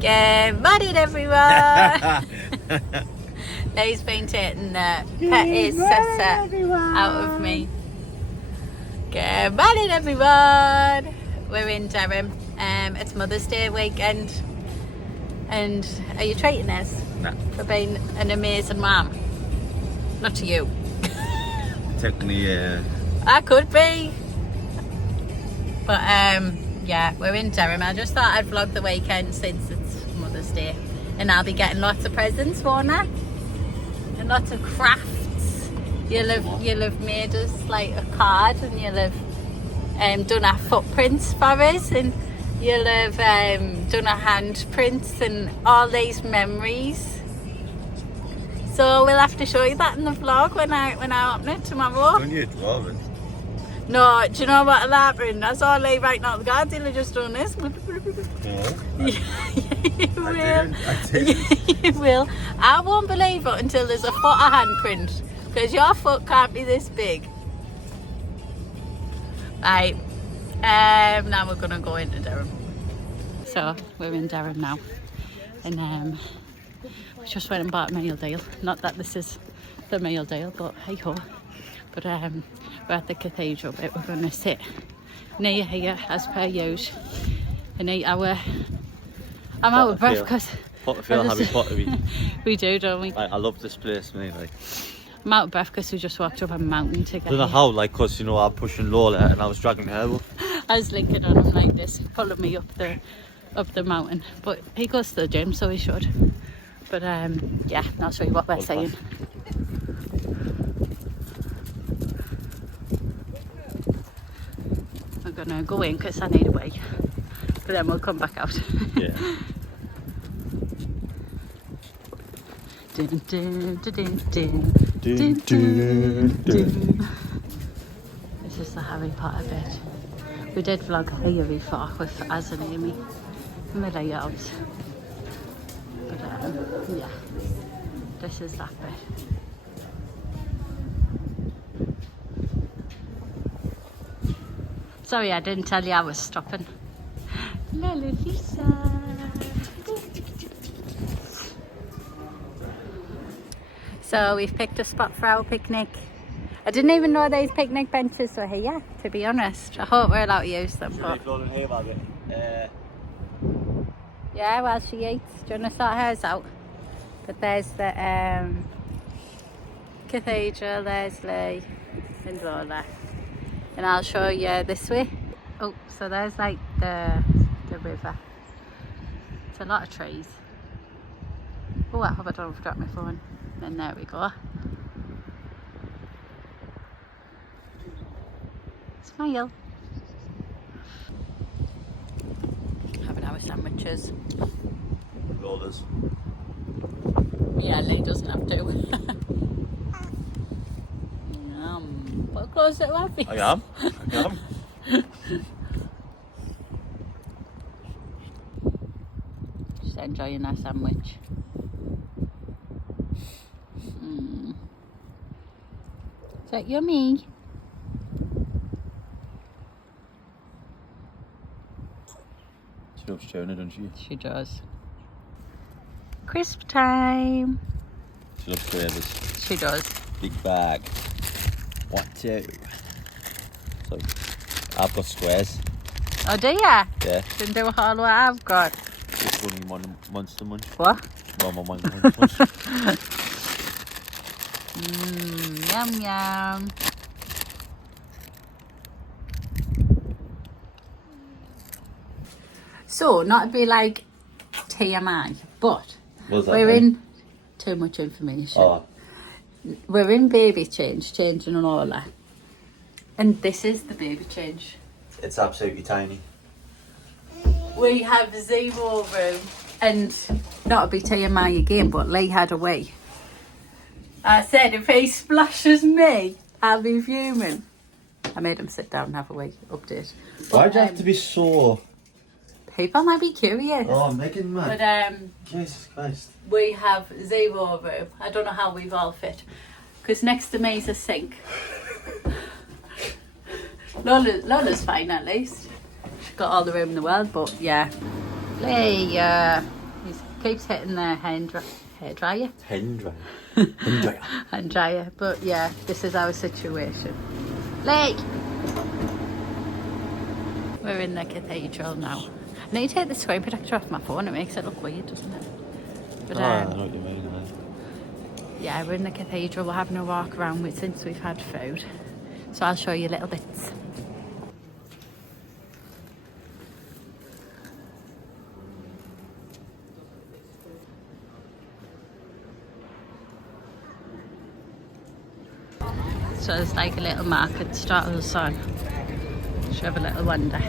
Get married, everyone! He's been taking the petty sister out of me. Get married, everyone! We're in Durham. It's Mother's Day weekend. And are you treating us? No. For being an amazing mum? Not to you. Technically, I could be. But yeah, we're in Durham. I just thought I'd vlog the weekend since it's Mother's Day. And I'll be getting lots of presents, won't I? And lots of crafts. You'll have made us like a card, and you'll have done our footprints for us, and you'll have done our handprints and all these memories. So we'll have to show you that in the vlog when I open it tomorrow. don't you love it? No, do you know what will happen? That's all Lee right now. The guards will have just done this. No. You will. I didn't. You will. I won't believe it until there's a foot of handprint, because your foot can't be this big. Right. Now we're gonna go into Durham. So we're in Durham now, and we just went and bought a meal deal. Not that this is the meal deal, but hey ho. But we're at the cathedral bit. We're gonna sit near here as per usual and eat our. I'm out of breath because Harry Potter. We do, don't we? I love this place, mate. Like, I'm out of breath because we just walked up a mountain to I get don't know here. how, like, cause you know I'm pushing Lola and I was dragging her up. I was linking on him like this, pulling me up the mountain. But he goes to the gym, so he should. But yeah, I'll show you what we're saying. We're gonna go in because I need a wee, but then we'll come back out. Yeah. Dun, dun, dun, dun, dun, dun, dun. This is the Harry Potter bit. We did vlog here before with Az and Amy in the layouts. But yeah, this is that bit. Sorry, I didn't tell you I was stopping. Lala Lisa. So we've picked a spot for our picnic. I didn't even know these picnic benches were here, to be honest. I hope we're allowed to use them. But yeah, while she eats. Do you want to sort hers out? But there's the cathedral, there's Lee and Lola. And I'll show you this way. Oh, so there's like the river. It's a lot of trees. Oh, I hope I don't drop my phone. And there we go. Smile. Having our sandwiches. Lola's. Yeah, Lee doesn't have to. Yum. Put close to our face. I am. Just enjoying our sandwich. Is that yummy? She loves chewing it, doesn't she? She does. Crisp time. She loves flavors. She does. Big bag. 1, 2. So I've got squares. Oh, do ya? Yeah. Didn't do all what I've got. Just one Monster Munch. What? One Monster Munch. Yum yum. So, not to be like TMI, but we're in too much information. Oh. We're in baby changing and all that. And this is the baby change. It's absolutely tiny. We have 0 room, and not to be TMI again, but Lee had a wee. I said if he splashes me, I'll be fuming. I made him sit down and have a wee update. Why'd you have to be so... People might be curious. Oh, Megan, man. But Jesus Christ. we have 0 room. I don't know how we've all fit. Because next to me is a sink. Lola's fine at least. She's got all the room in the world, but yeah. Lee, keeps hitting the hand dryer. Hand dryer. Hand dryer. But yeah, this is our situation. Lake! We're in the cathedral now. I need to take the screen protector off my phone. It makes it look weird, doesn't it? But, I know what you mean. yeah, we're in the cathedral. We're having a walk around with since we've had food. So I'll show you little bits. So there's like a little market stalls on. Should have a little wander.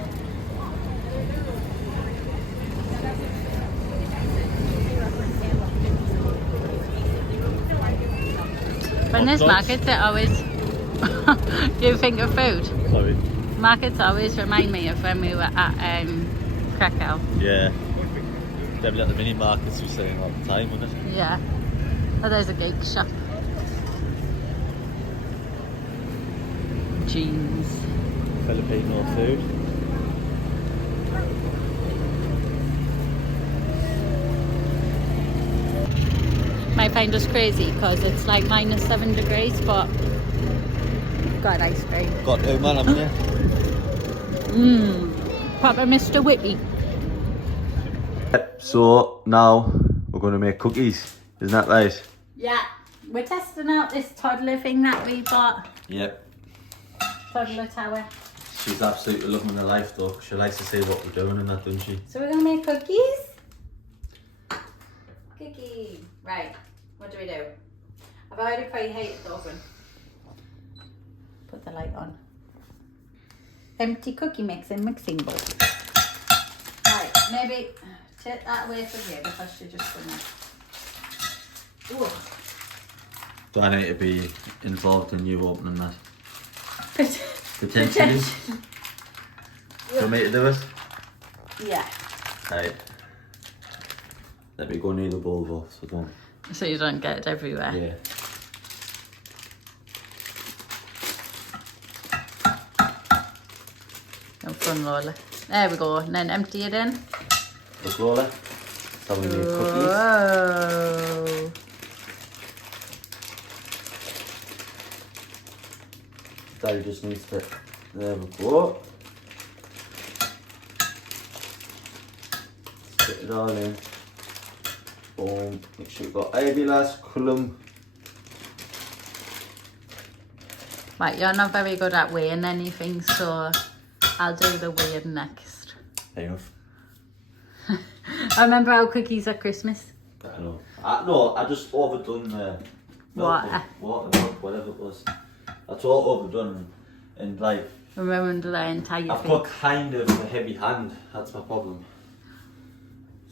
When there's markets, it always you think of food. Sorry. Markets always remind me of when we were at Krakow. Yeah. Them little mini markets we see all the time, wasn't it? Yeah. Oh, there's a geek shop. Jeans. Filipino food. Might find us crazy because it's like -7 degrees, but got ice cream. Got to, man, haven't you? Proper Mr. Whippy. So now we're going to make cookies. Isn't that right? Yeah, we're testing out this toddler thing that we bought. Yep. Toddler tower. She's absolutely loving her life though. She likes to see what we're doing and that, doesn't she? So we're gonna make cookies. Cookie. Right. What do we do? I've already preheated the oven. Put the light on. Empty cookie mix in mixing bowl. Right. Maybe take that away from here because she just gonna. Ooh. Do I need to be involved in you opening that? Potentially. Do you want me to do it? Yeah. Right. Let me go near the bowl though, so don't. So you don't get it everywhere. Yeah. No fun, Lola. There we go. And then empty it in. Look, Lola. That's how we make cookies. Whoa. Daddy just needs to. There we go. Spit it all in. Boom. Make sure you've got every last column. Right, you're not very good at weighing anything, so I'll do the weighing next. Fair enough. I remember our cookies at Christmas. I know. I just overdone the Water. Milk, whatever it was. That's all overdone, and like I remember the entire I've thing. got kind of a heavy hand. That's my problem.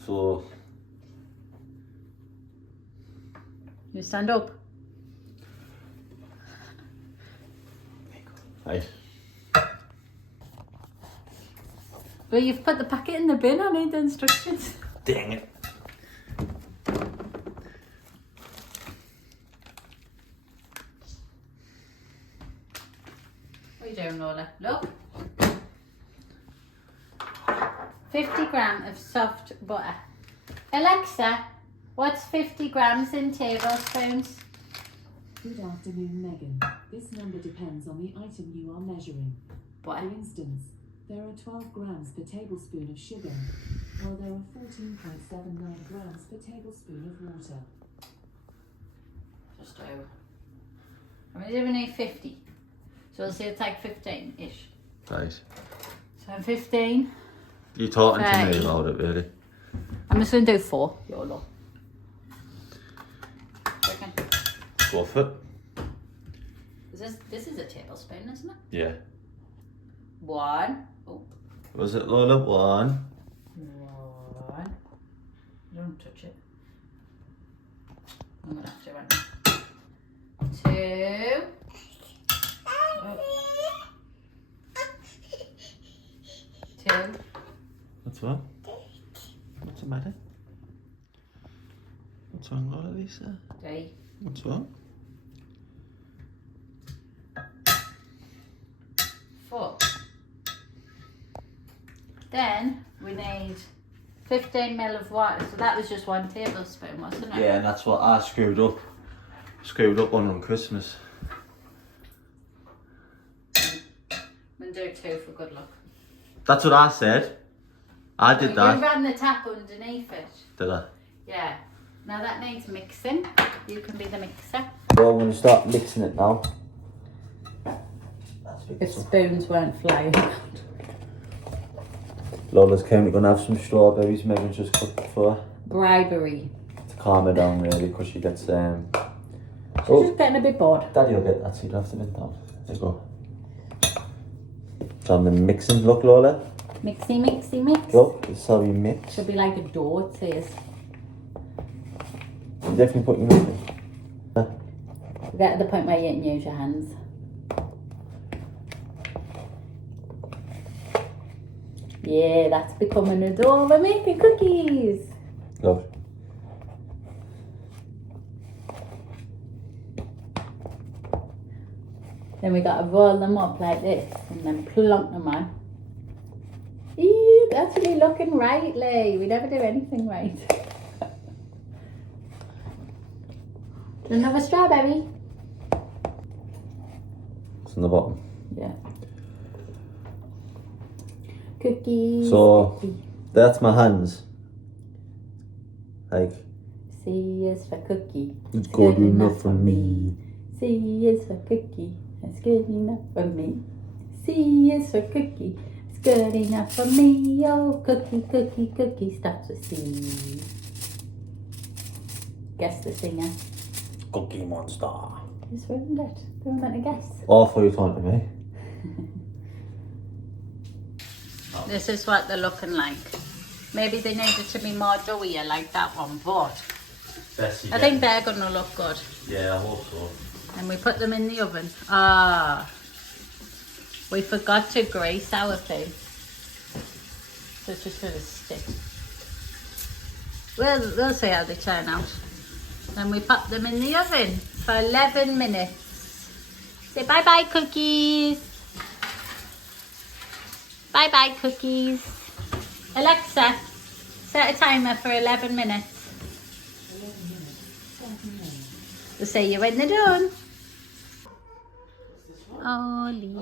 So You stand up. right. Well, you've put the packet in the bin. I need the instructions. Dang it. What are you doing, Lola? Look. 50 grams of soft butter. Alexa, what's 50 grams in tablespoons? Good afternoon, Megan. This number depends on the item you are measuring. Butter. For instance, there are 12 grams per tablespoon of sugar, while there are 14.79 grams per tablespoon of water. Just over. I mean, we need 50. So we'll say it's like 15-ish. Right. So 15. You're talking to me Right. about it, really. I'm just going to do 4. YOLO. Second. Go for it. This is a tablespoon, isn't it? Yeah. 1. Oh. Was it Lola? 1. 1. Don't touch it. I'm going to have to run. 2. Oh. 2. What's what? What's the matter? What's wrong, Lola, Lisa? 3. What's what? 4. Then we need 15 ml of water, so that was just 1 tablespoon, wasn't it? Yeah, and that's what I screwed up. Screwed up on Christmas. We'll do 2 for good luck. That's what I said. I did You that. ran the tap underneath it. Did I? Yeah. Now that needs mixing. You can be the mixer. Well, I'm going to start mixing it now. If spoons weren't flying around. Lola's came, we're going to have some strawberries. Megan's just cooked for Bribery. to calm her down really, because she gets She's just getting a bit bored. Daddy will get that, so you don't have to bend down. There you go. So I'm mixing. Look, Lola. Mixy, mixy, mix. Look, this is how you mix. Should be like a dough, it says. You definitely put your mix in. We get to the point where you can use your hands. Yeah, that's becoming a dough. We're making cookies. Look. Then we got to roll them up like this and then plunk them on. Ew, that's really looking right, Lee. We never do anything right. Another strawberry. It's on the bottom. Yeah. Cookies. So, cookie. that's my hands. Like, C is for cookie. it's good enough for me. C is for cookie. It's good enough for me. C is for cookie. It's good enough for me. Oh, cookie, cookie, cookie starts with C. Guess the singer. Cookie Monster. Just ruined it. They were meant to guess. All for you talking to me. This is what they're looking like. Maybe they needed to be more doughier like that one, but I think they're going to look good. Yeah, I hope so. And we put them in the oven. Ah, we forgot to grease our thing. So it's just going to stick. We'll see how they turn out. Then we pop them in the oven for 11 minutes. Say bye-bye, cookies. Bye-bye, cookies. Alexa, set a timer for 11 minutes. 11 minutes. 7 minutes. We'll see you when they're done. Ollie,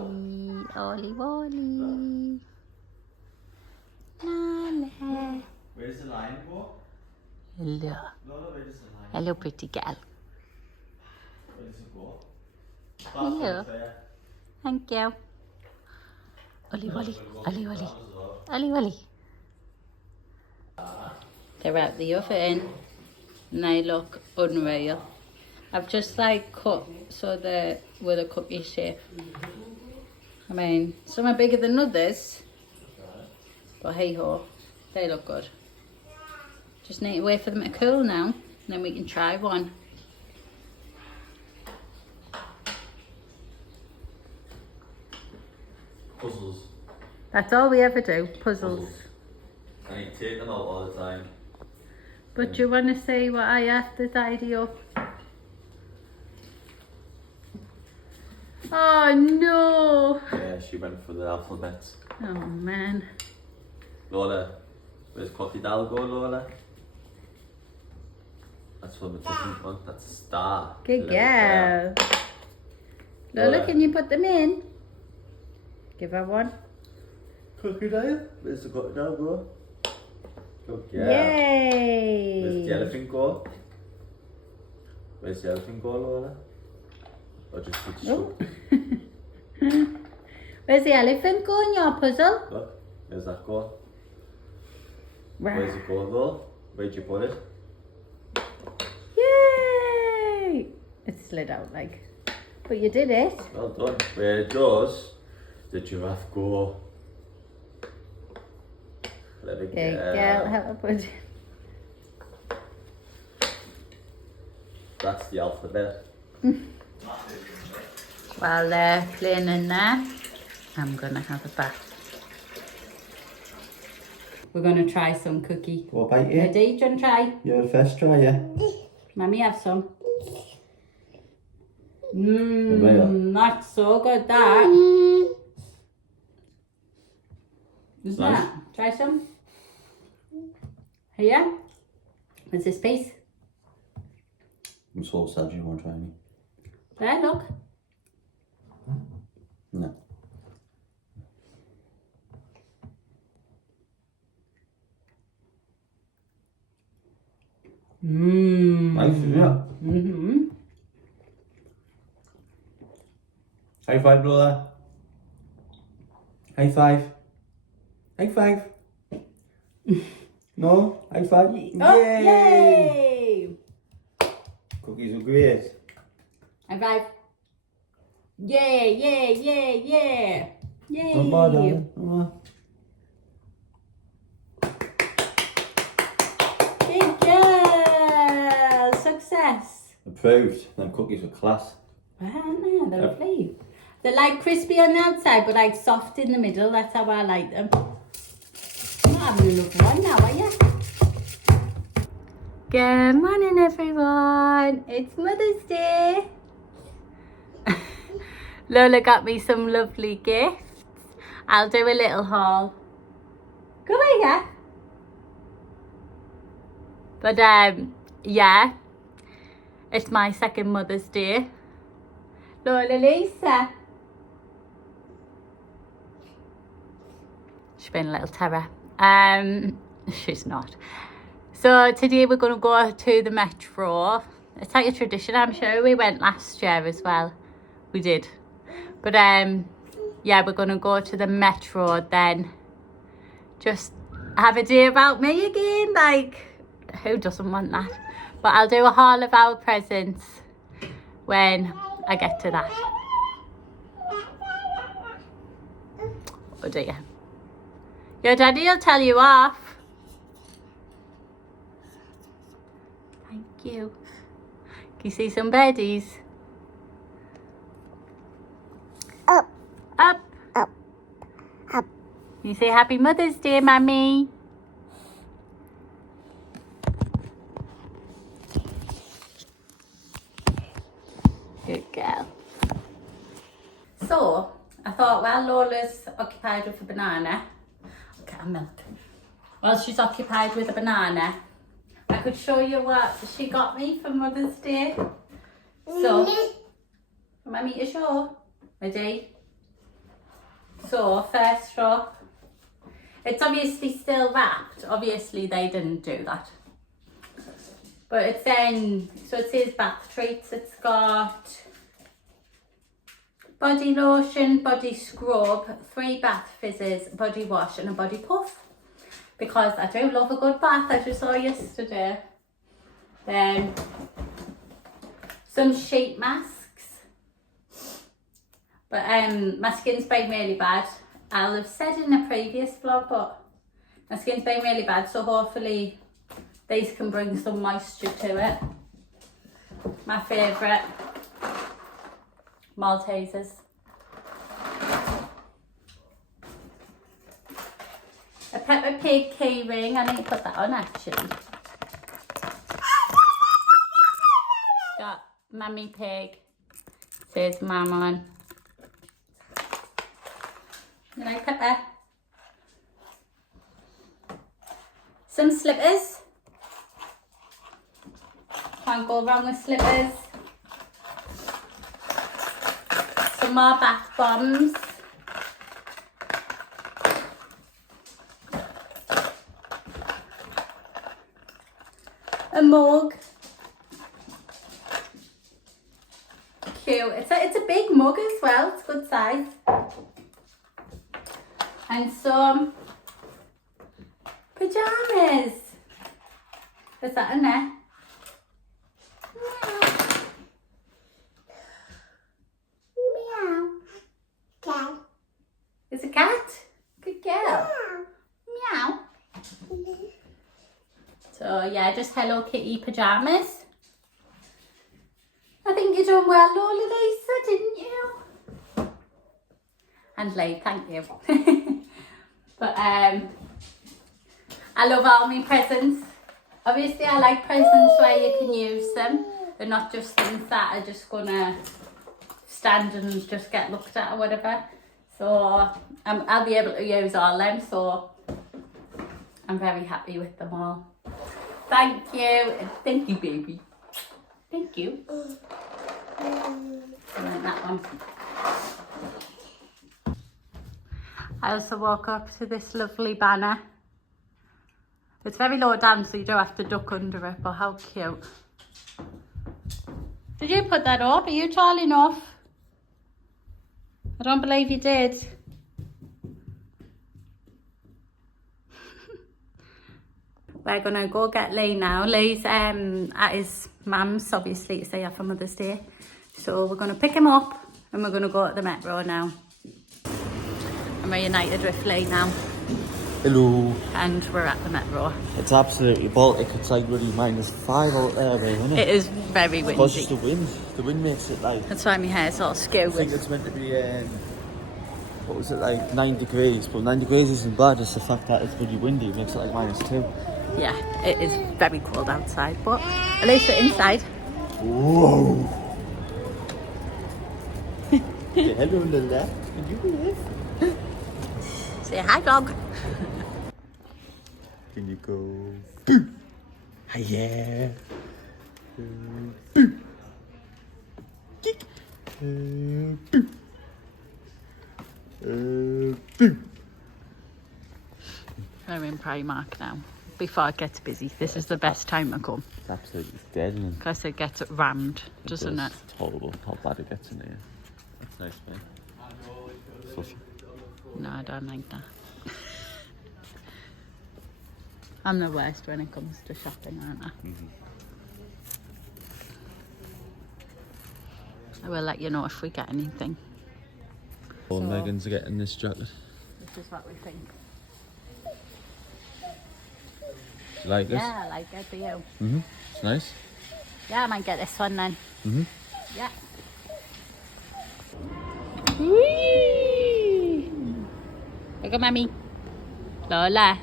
Ollie, Ollie. La. Where's the line for? Hello. Lola, where does the line? Hello, pretty girl. Where does it go? Hello. Thank you. Ollie, Ollie, Ollie, Ollie. Ollie, Ollie. They're out the oven and they look unreal. I've just like cut so they're with a cookie shape. I mean, some are bigger than others, but hey ho, they look good. Just need to wait for them to cool now, and then we can try one. Puzzles. That's all we ever do, puzzles. And you take them out all the time. But do you want to see what I have to tidy up? Oh no! Yeah, she went for the alphabets. Oh man. Lola, where's Cocky Dal go, Lola? That's for the different one. That's a star. Good Little star. girl. Lola, can you put them in? Give her one. Crocodile? Where's the crocodile go? Good girl. Yay! Where's the elephant go? Where's the elephant go, Lola? Or just put the Oh. Where's the elephant go in your puzzle? Look, where's that go? Right. Where's it go though? Where'd you put it? Yay! It slid out like. But you did it. Well done. Where does the giraffe go? Let it Good girl, help her put it. That's the alphabet. While they're playing in there, I'm gonna have a bath. We're gonna try some cookie. Go bite Ready? Do you want to try? You're the first try, yeah? Mummy, have some. Mayo. Not so good that. Isn't Nice. that? Try some. Here. What's this piece? I'm so sad you won't try me. There, look. No. Mmm. Nice, isn't it? Mm-hmm. High five, brother. High five. High five. No? High five? Oh, yay! Cookies are great. High five. Yeah, yeah, yeah, yeah. Yay. Not bad, darling. Not bad. Good girl. Success. Approved. Them cookies are class. Wow, no, they're lovely. They're like crispy on the outside, but like soft in the middle. That's how I like them. You're not having enough one now, are you? Good morning, everyone. It's Mother's Day. Lola got me some lovely gifts. I'll do a little haul. Come here. But yeah, it's my second Mother's Day. Lola Lisa. She's been a little terror. She's not. So today we're going to go to the Metro. It's like a tradition, I'm sure. We went last year as well. We did. But yeah, we're going to go to the Metro then. Just have a day about me again. Like, who doesn't want that? But I'll do a haul of our presents when I get to that. Oh dear. Your daddy will tell you off. Thank you. Can you see some birdies? Up. Up. Up. Up. You say Happy Mother's Day, Mummy. Good girl. So, I thought while Lola's occupied with a banana, okay, I'm melting. While she's occupied with a banana, I could show you what she got me for Mother's Day. So, want me to show? Ready? So, first up, it's obviously still wrapped. Obviously, they didn't do that. But it's in, so it says bath treats. It's got body lotion, body scrub, 3 bath fizzes, body wash and a body puff. Because I do love a good bath, as you saw yesterday. Then some sheet masks. But my skin's been really bad. I'll have said in a previous vlog, but my skin's been really bad, so hopefully these can bring some moisture to it. My favourite, Maltesers. A Peppa Pig key ring. I need to put that on actually. Got Mummy Pig. Says Mum on. You like Peppa? Some slippers. Can't go wrong with slippers. Some more bath bombs. A mug. Cute. It's a big mug as well. It's good size. And some pajamas. Is that in there? Meow. Cat. It's a cat. Good girl. Meow. So yeah, just Hello Kitty pajamas. I think you done well, Lola Lisa, didn't you? And Lee, thank you. But I love all my presents. Obviously I like presents where you can use them. They're not just things that are just gonna stand and just get looked at or whatever. So I'll be able to use all them, so I'm very happy with them all. Thank you. Thank you, baby. Thank you. And then that one. I also walk up to this lovely banner. It's very low down, so you don't have to duck under it, but how cute. Did you put that up? Are you tall enough? I don't believe you did. We're gonna go get Lee now. Lee's at his mum's, obviously, to say for Mother's Day. So we're gonna pick him up and we're gonna go to the Metro now. I'm reunited with Lee now. Hello. And we're at the Metro. It's absolutely Baltic. It's like really -5 out there, isn't it? It is very windy. Because it's the wind. The wind makes it like... That's why my hair's all I think skewy. it's meant to be, what was it, like 9 degrees. But 9 degrees isn't bad. It's the fact that it's really windy. It makes it like -2. Yeah, it is very cold outside, but at least we're inside. Whoa. Hello, Lila. Can you believe? Say hi, dog. Can you go? Boo! Yeah. Boo! Kick! Boo! Boo! We're in Primark now. Before it gets busy, this is the best time to come. It's absolutely dead, isn't it? Because it gets rammed, doesn't it? It's horrible how bad it gets in there. That's nice, man. Fluffy. No, I don't like that. I'm the worst when it comes to shopping, aren't I? I will let you know if we get anything. Well, So- Megan's getting this jacket. This is what we think. You like this? Yeah, I like it for you. It's nice. Yeah, I might get this one then. Yeah. Whee! Look at Mummy. Lola.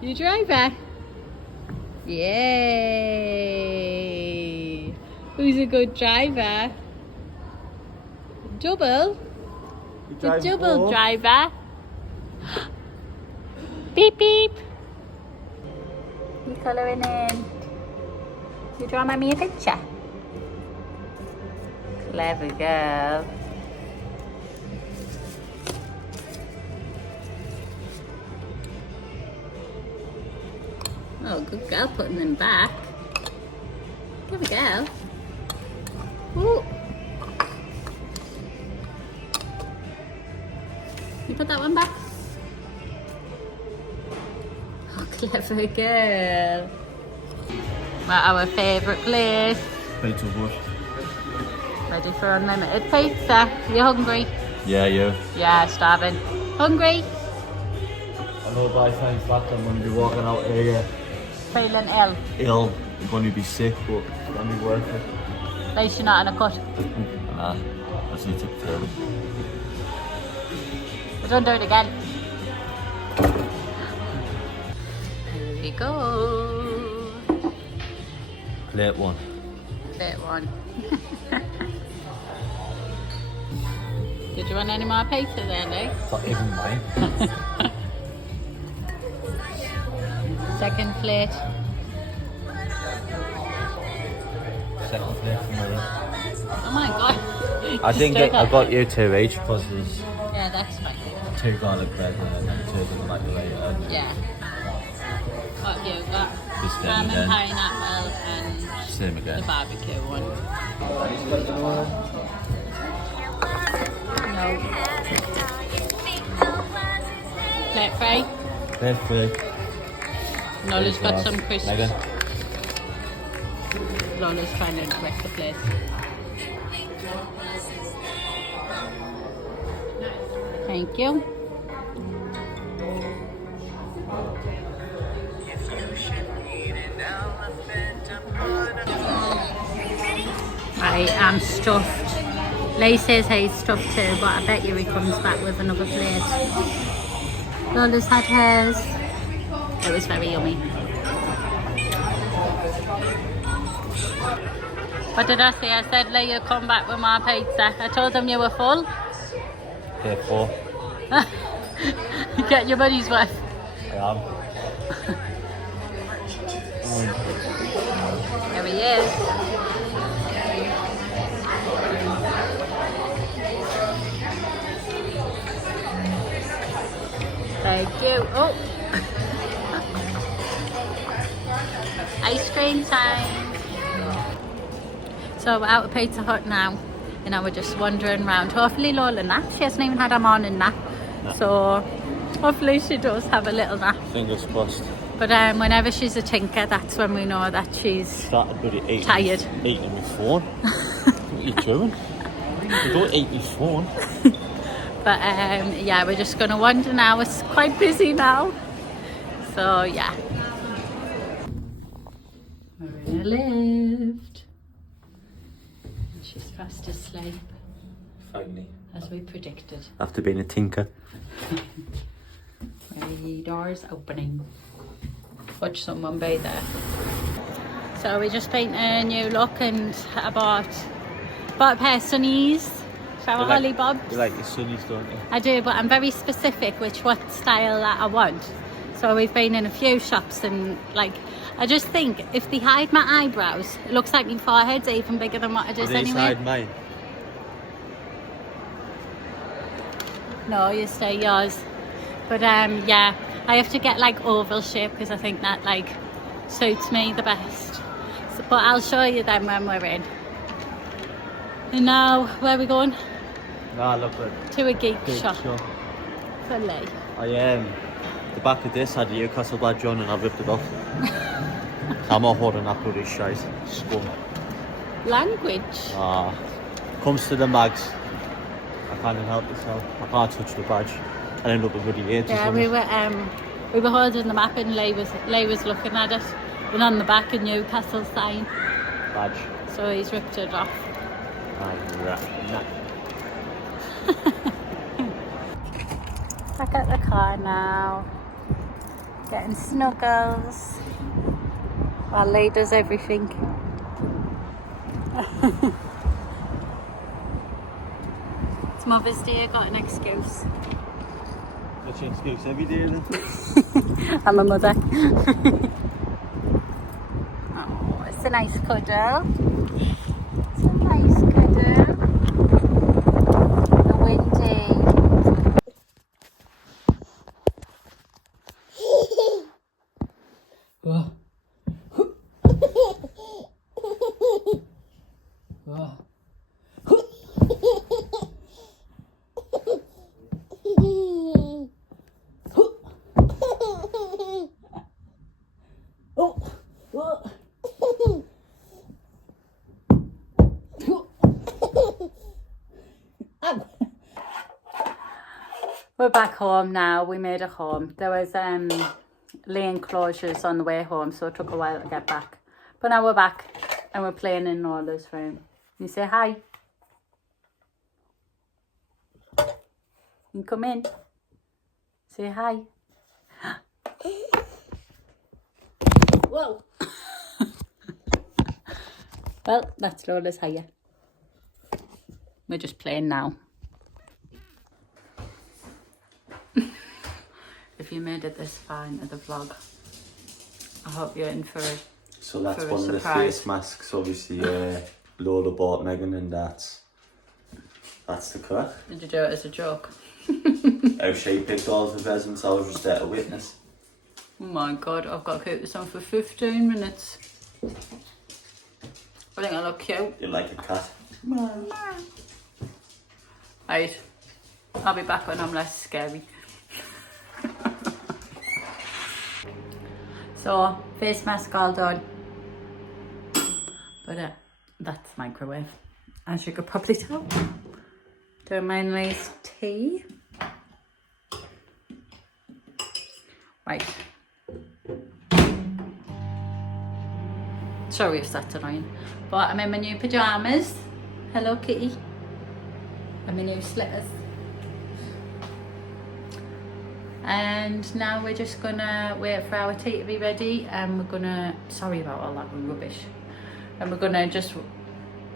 You driver? Yay! Who's a good driver? Double? The double driver. Beep beep. You colouring in? You draw Mummy a picture? Clever girl. Oh, good girl putting them back. Clever girl. Ooh. You put that one back? Oh, clever girl. Well, our favourite place. Pizza Hut. Ready for unlimited pizza. You hungry? Yeah, you. Yeah, starving. Hungry? I know by time fact I'm going to be walking out here Feeling ill. ill. I'm going to be sick, but it's going to be worth it. At least you're not in a cut. Nah, I just need to take care of it. But don't do it again. Here we go. Plate one. Plate one. Did you want any more pizza there, Lee? Not even mine. Second plate. Second plate for me. Oh my god. I think Just do I that. got you 2 each because there's Yeah, that's fine. 2 garlic bread and then 2 of the microwave. Yeah. What you got? Just them Salmon, again. pineapple and Same the again. barbecue one. No. Plate fry. Plate 3. Lola's got some crisps. Megan. Lola's trying to wreck the place. Thank you. I am stuffed. Lee says he's stuffed too, but I bet you he comes back with another plate. Lola's had hers. It was very yummy. What did I say? I said, Lee, you come back with my pizza. I told him you were full. Plate 4. You get your money's worth. I am. There he is. Thank you. Oh. Ice cream time. So we're out of Pizza Hut now, and now we're just wandering around. Hopefully Lola naps. She hasn't even had her morning nap. No. So hopefully she does have a little nap. Fingers crossed. But whenever she's a tinker, that's when we know that she's Started bloody eating, tired. Eating my phone. What are you doing? You don't eat my phone. But yeah, we're just going to wander now. It's quite busy now. So yeah. We're in a lift. She's fast asleep. Finally. As we predicted. After being a tinker. The door's opening. Watch someone be there. So we just painted a new look and I bought a pair of sunnies. Shower holly bobs. You like your sunnies, don't you? I do, but I'm very specific what style that I want. So we've been in a few shops and like, I just think if they hide my eyebrows, it looks like my forehead's even bigger than what it is anyway. Hide mine. No, you stay yours. But yeah, I have to get like oval shape because I think that like suits me the best. So, but I'll show you them when we're in. And now, where are we going? Nah, look at To a geek the shop. shop. For Lee. The back of this had a Newcastle badge on and I've ripped it off. I'm not holding that bloody shite. Scum. Language. Comes to the mags. I can't help myself. I can't touch the badge. I end up with bloody ages. Yeah, we were holding the map and Lee was looking at it. And on the back a Newcastle sign. Badge. So he's ripped it off. Back at the car now. Getting snuggles. While Lee does everything. It's Mother's Day, got an excuse. What's your excuse every day then? I'm a mother. Oh, it's a nice cuddle. It's a nice cuddle. The windy. Oh. We're back home now. We made it home. There was lane closures on the way home, so it took a while to get back. But now we're back and we're playing in Nola's room. You say hi. You come in. Say hi. Whoa. Well, that's Lola's hiya. We're just playing now. If you made it this far into the vlog, I hope you're in for it. So that's one of the face masks, obviously. Lola bought Megan, and that's the crack. Did you do it as a joke? How she picked all the presents, I was just there to witness. Oh my god, I've got to keep this on for 15 minutes. I think I look cute. You're like a cat. Right, I'll be back when I'm less scary. So, face mask all done. But that's microwave, as you could probably tell. Doing my nice tea. Right. Sorry if that's annoying. But I'm in my new pyjamas. Hello kitty. And my new slippers. And now we're just gonna wait for our tea to be ready, and we're gonna, sorry about all that rubbish, and we're gonna just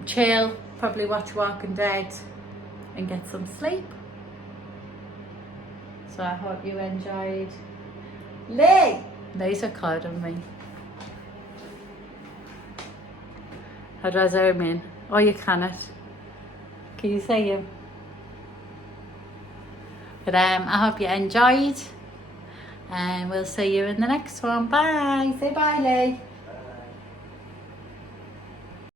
chill, probably watch Walking Dead and get some sleep. So I hope you enjoyed Lee! Lee's a card on me. How do I zoom in? Oh, you cannot. Can you see him? But I hope you enjoyed. And we'll see you in the next one. Bye. Say bye, Lee.